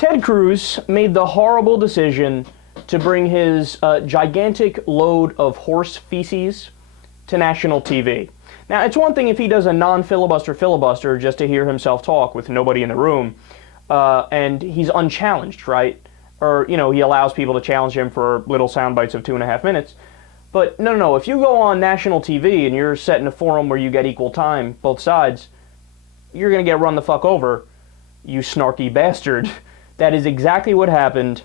Ted Cruz made the horrible decision to bring his gigantic load of horse feces to national TV. Now, it's one thing if he does a non-filibuster filibuster just to hear himself talk with nobody in the room, and he's unchallenged, right? Or, you know, he allows people to challenge him for little sound bites of 2.5 minutes. But no, if you go on national TV and you're set in a forum where you get equal time, both sides, you're going to get run the fuck over, you snarky bastard. That is exactly what happened.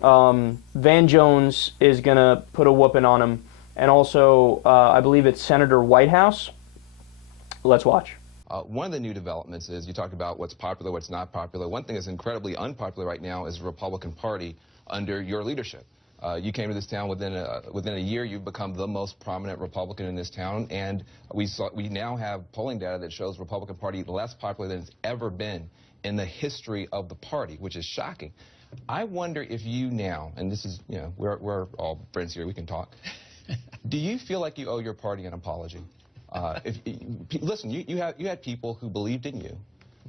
Van Jones is going to put a whooping on him. And also, I believe it's Senator Whitehouse. Let's watch. One of the new developments is you talked about what's popular, what's not popular. One thing that's incredibly unpopular right now is the Republican Party under your leadership. You came to this town within a year. You've become the most prominent Republican in this town, and we now have polling data that shows Republican Party less popular than it's ever been in the history of the party, which is shocking. I wonder if you now, and this is, you know, we're all friends here, we can talk. Do you feel like you owe your party an apology? Listen, you had people who believed in you.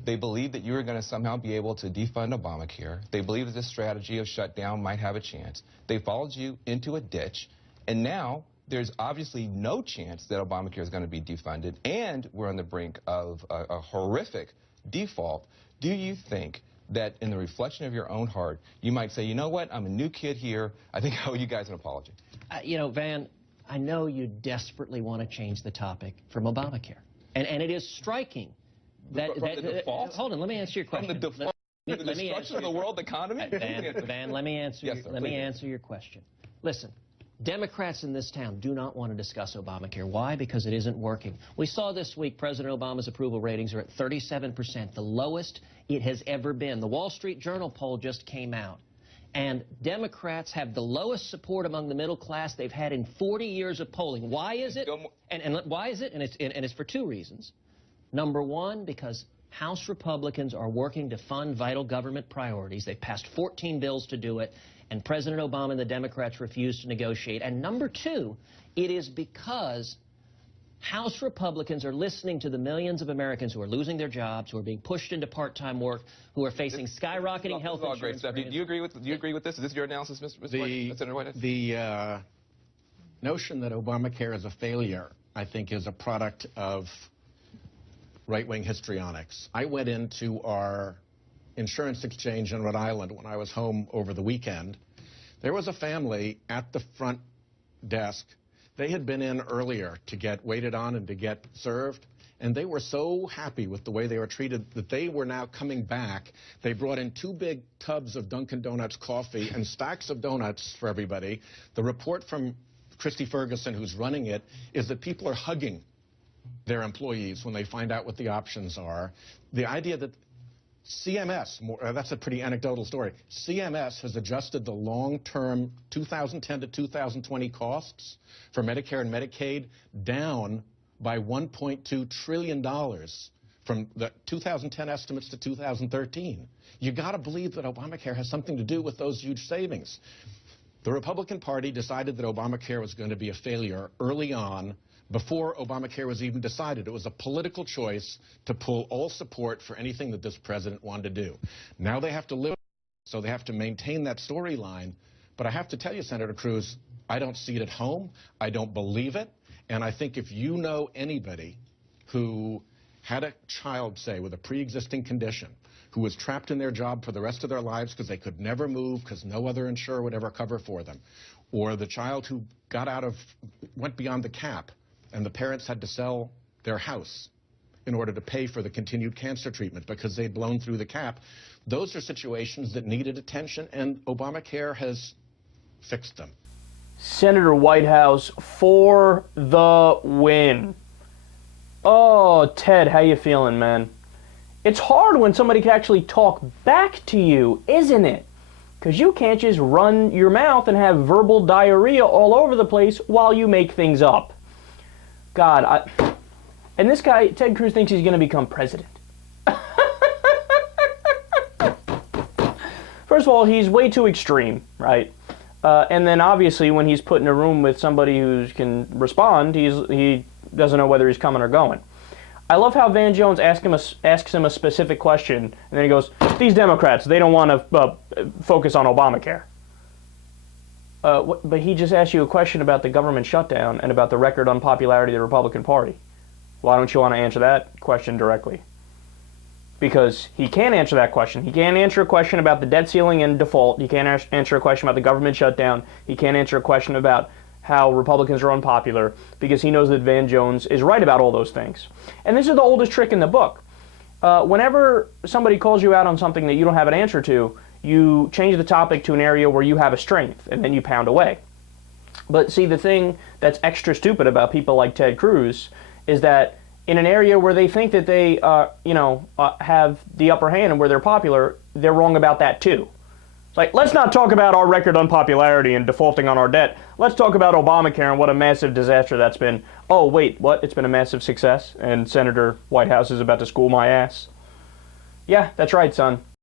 They believed that you were going to somehow be able to defund Obamacare. They believed that this strategy of shutdown might have a chance. They followed you into a ditch, and now there's obviously no chance that Obamacare is going to be defunded, and we're on the brink of a horrific default. Do you think that in the reflection of your own heart, you might say, you know what, I'm a new kid here, I think I owe you guys an apology? You know, Van, I know you desperately want to change the topic from Obamacare. And it is striking that... hold on, let me answer your question. From the default, the destruction of the world economy? Van, let me answer, answer your question. Listen, Democrats in this town do not want to discuss Obamacare. Why? Because it isn't working. We saw this week President Obama's approval ratings are at 37%, the lowest it has ever been. The Wall Street Journal poll just came out. And Democrats have the lowest support among the middle class they've had in 40 years of polling. Why is it? And why is it? And it's for two reasons. Number one, because House Republicans are working to fund vital government priorities. They've passed 14 bills to do it, and President Obama and the Democrats refused to negotiate. And number two, it is because House Republicans are listening to the millions of Americans who are losing their jobs, who are being pushed into part-time work, who are facing skyrocketing health insurance. Great stuff. Do you agree with this? Is this your analysis, Senator Whitehouse? The notion that Obamacare is a failure, I think, is a product of right-wing histrionics. I went into our insurance exchange in Rhode Island when I was home over the weekend. There was a family at the front desk. They had been in earlier to get waited on and to get served, and they were so happy with the way they were treated that they were now coming back. They brought in 2 big tubs of Dunkin' Donuts coffee and stacks of donuts for everybody. The report from Christy Ferguson, who's running it, is that people are hugging their employees when they find out what the options are. The idea that CMS, that's a pretty anecdotal story, CMS has adjusted the long-term 2010 to 2020 costs for Medicare and Medicaid down by $1.2 trillion from the 2010 estimates to 2013. You got to believe that Obamacare has something to do with those huge savings. The Republican Party decided that Obamacare was going to be a failure early on, before Obamacare was even decided. It was a political choice to pull all support for anything that this president wanted to do. Now they have to live, so they have to maintain that storyline. But I have to tell you, Senator Cruz, I don't see it at home. I don't believe it. And I think if you know anybody who had a child, say, with a pre-existing condition, who was trapped in their job for the rest of their lives because they could never move because no other insurer would ever cover for them, or the child who went beyond the cap, and the parents had to sell their house in order to pay for the continued cancer treatment because they'd blown through the cap. Those are situations that needed attention, and Obamacare has fixed them. Senator Whitehouse for the win. Oh, Ted, how you feeling, man? It's hard when somebody can actually talk back to you, isn't it? Because you can't just run your mouth and have verbal diarrhea all over the place while you make things up. God, and this guy, Ted Cruz, thinks he's going to become president. First of all, he's way too extreme, right? And then obviously when he's put in a room with somebody who can respond, he doesn't know whether he's coming or going. I love how Van Jones asks him a specific question, and then he goes, these Democrats, they don't want to focus on Obamacare. But he just asked you a question about the government shutdown and about the record unpopularity of the Republican Party. Why don't you want to answer that question directly? Because he can't answer that question. He can't answer a question about the debt ceiling and default. He can't answer a question about the government shutdown. He can't answer a question about how Republicans are unpopular, because he knows that Van Jones is right about all those things. And this is the oldest trick in the book. Whenever somebody calls you out on something that you don't have an answer to, you change the topic to an area where you have a strength, and then you pound away. But see, the thing that's extra stupid about people like Ted Cruz is that in an area where they think that they, have the upper hand and where they're popular, they're wrong about that too. It's like, let's not talk about our record unpopularity and defaulting on our debt. Let's talk about Obamacare and what a massive disaster that's been. Oh, wait, what? It's been a massive success, and Senator Whitehouse is about to school my ass. Yeah, that's right, son.